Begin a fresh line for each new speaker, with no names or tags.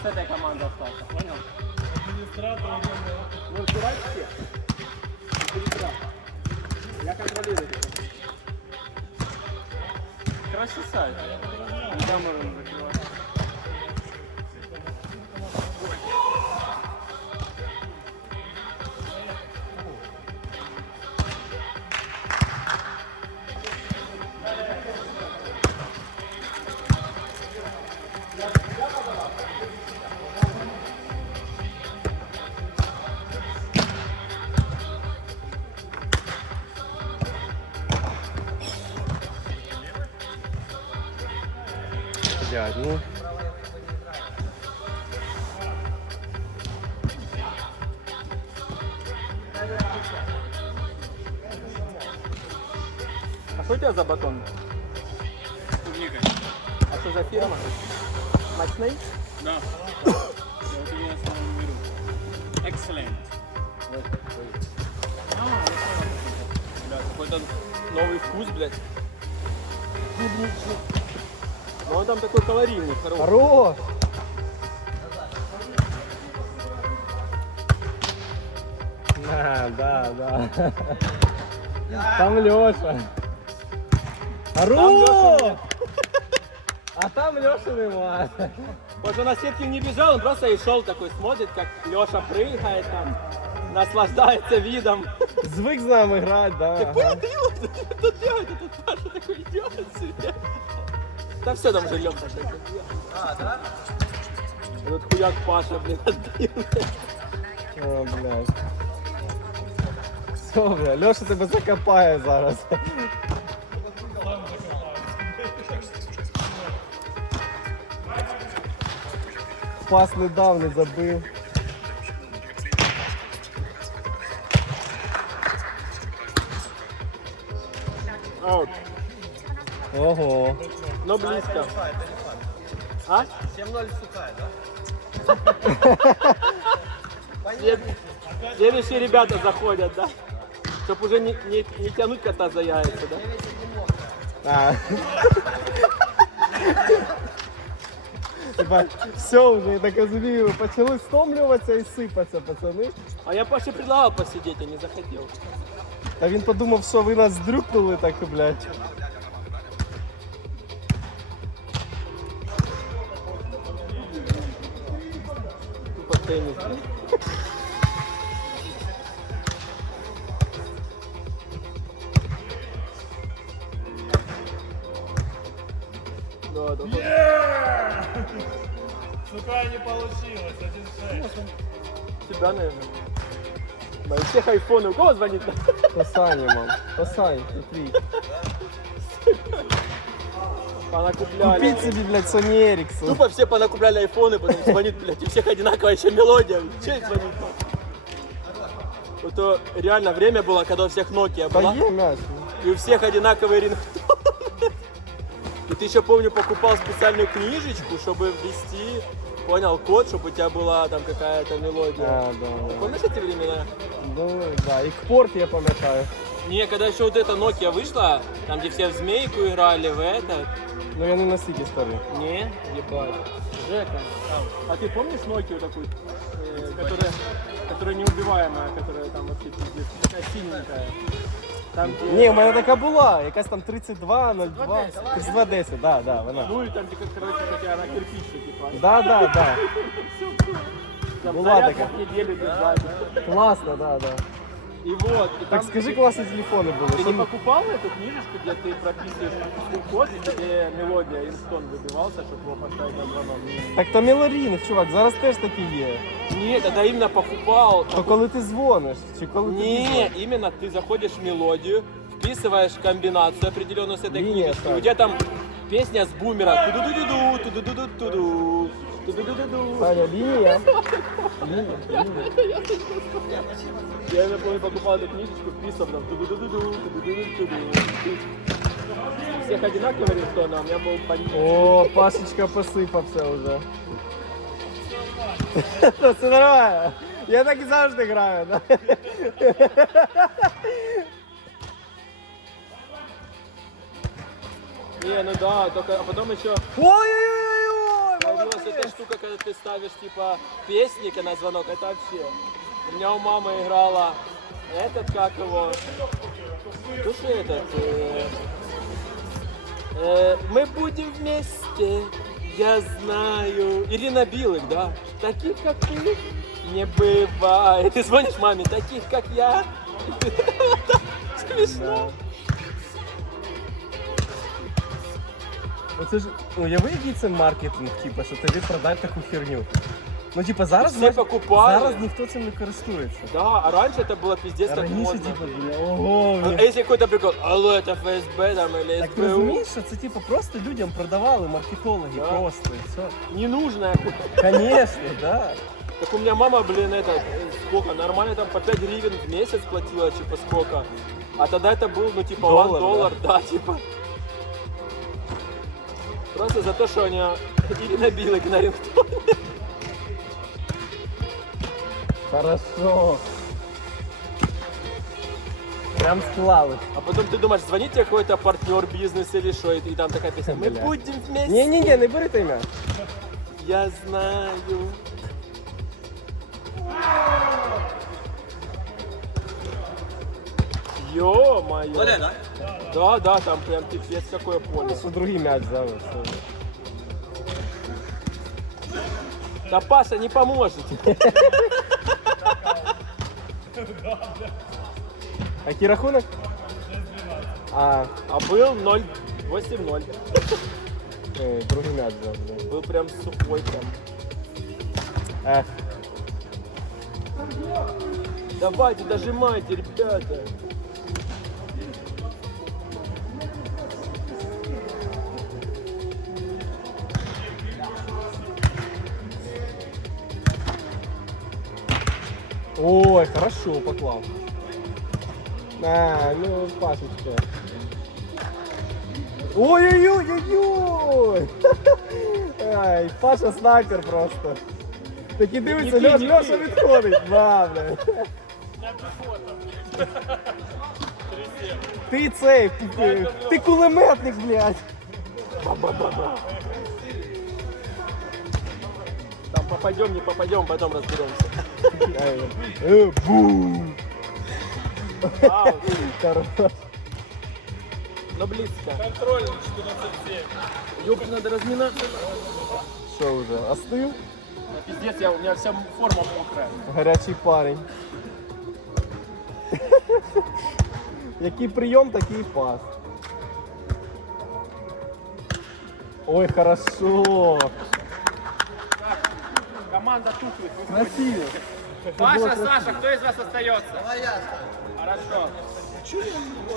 с этой командой остался, понял?
Администратор,
Ну, убирать всех. Я контролирую это. Хороший сайт. Нельзя можно закрывать.
Дядь, ну.
А что у тебя за батон?
клубника.
А что за фирма? Матчней?
Да. Вот у меня самый беру. Excellent.
Блядь, какой-то новый вкус, блядь. Но он там такой калорийный, хороший.
Хорош! Да. Там Леша. Хорош! А там Леша нема.
Вот он на сетке не бежал, он просто и шел такой, смотрит, как Леша прыгает там, наслаждается видом.
Звик з нами грати, да.
Понял, ты его тут делает, этот Паша такой идет себе. Да все там же Леша такой. А, да? Этот хуяк Паша, блин, отбил.
О, блядь. Все, бля, Леша тебе закопає зараз. Пас не дав, не забив.
Аут.
Ого.
Но близко. А?
7-0 Сухая, да?
Следующие ребята заходят, да? Чтоб уже не тянуть кота за яйца, да?
А. Типа, все вже, я так розумію, почали стомлюватися і сипатися, пацани.
А я Паше предлагал посидеть, а не захотел.
Та він подумав, що ви нас здрюкнули так, блядь.
Тупо теннис, блин. Да, да.
Сухая не получилось, 1-6.
Тебя, наверное. Да, у всех айфоны. У кого звонит?
То Саня, мам. То Сань, ти твій.
Понакупляли.
Купіть собі, блядь, Sony Ericsson.
Тупо все понакупляли айфоны, потом звонит, блядь, у всех одинаковая еще мелодия. Че звонит? Это реально время было, когда у всех Nokia
Та
была,
є м'яч.
и у всех одинаковые рингтоны. И ты еще, помню, покупал специальную книжечку, чтобы ввести, понял, код, чтобы у тебя была там какая-то мелодия.
А, да.
Помнишь эти времена?
Ну, да, і Кпорт я пам'ятаю.
Не, когда еще вот эта Nokia вышла, там где все в змейку играли, в это.
Ну я не настільки старий.
Не, ебать. Жека. А ты помнишь Nokia такую, которая неубиваемая, которая там вообще пиздец, такая синенькая? Там, где...
Ні, у мене така була, якась там 3202, 3210, да, вона.
Ну и там, где, короче, такая она кирпичная, типа.
Да.
Там
была
зарядка
такая.
в неделю держать.
Класно, да.
И вот. И
Так
там
скажи, класні телефони були.
Ты
Що
не
ми-
покупал эту книжечку, где ты прописываешь код, где мелодия, инстон выбивался, чтобы его поставить на звонок?
Так то Мелорінг, чувак, зараз теж такі є.
Нет, это именно покупал.
То коли ти дзвониш, чи коли ти
Не,
дзвониш?
именно ты заходишь в мелодию, вписываешь комбинацию определенную с этой
Линия
книжечкой.
ставит.
У тебя там песня с бумера. Ту-ду-ду-ду-ду, ту-ду-ду-ду-ду, ту-ду-ду-ду-ду.
Саня, лінія.
Я, напомню, покупал эту книжечку, вписывал там ту-ду-ду-ду-ду, ту-ду-ду-ду-ду. У всех одинаковый рингтон, а у меня был бандит.
О, Пашечка посипався вже. Це нормально. Я так і завжди граю, да?
Не, ну да, только, а потом еще
Ой-ой-ой!
появилась сейчас эта штука, когда ты ставишь типа песника на звонок, это вообще. У меня у мамы играла этот, как его, слушай этот, мы будем вместе, я знаю. Ирина Билык, да? Таких, как ты, не бывает. Ты звонишь маме, таких, как я. Смешно.
Оце ж, уяви, який це маркетинг, типу, що тобі продати таку херню. Ну, типа, зараз,
Всі покупали.
зараз ніхто цим не користується.
Да, а раньше это было пиздец как
Раніше,
модно.
типа, бля, ого,
А
бля.
если какой-то прикол, алло, это ФСБ там или
Так ти
СБУ,
розумієш, що це типу просто людям продавали маркетологи,
Да.
просто і все.
ненужная.
Конечно, да.
Так у меня мама, блин, это, сколько, нормально там по 5 гривен в месяц платила, типа, сколько. А тогда это был, ну, типа,
Доллар,
$1, да, типа. Просто за то, что они Ирина Билык на рингтоне.
Хорошо. Прям склали.
А потом ты думаешь, звонит тебе какой-то партнер бизнеса или что, и там такая песня, мы
Бля.
будем вместе.
Ні-ні-ні, не бери той м'яч.
Я знаю. Ё-моё.
Поле, да?
Да, да, там прям пипец какое поле.
Що другий м'яч взяли. все.
Да Паша не поможет.
А який рахунок? А,
А был 0-8-0.
другий м'яч взяв. да.
Был прям сухой прям.
Ех.
Давайте, дожимайте, ребята.
Ой, хорошо поклав. А, ну, Пашечка. Ой-ой-ой-ой-ой! Ай, Паша снайпер просто. Так і дивиться,
Який,
Льош,
який?
Льоша відходить. Да, бля. Ти цей, ти кулеметник, блядь.
Там попадем, не попадем, потом разберемся.
Бум!
Вау,
Хорош.
но близко.
Контроль 14-7.
Ёб, надо разминаться.
Що вже, остив?
Пиздец, у меня вся форма мокрая.
Гарячий парень. Який прийом, такий і пас. Ой, хорошо.
Команда тухлых.
Красиво.
Паша, Саша, кто из вас остается? Давай я. Хорошо.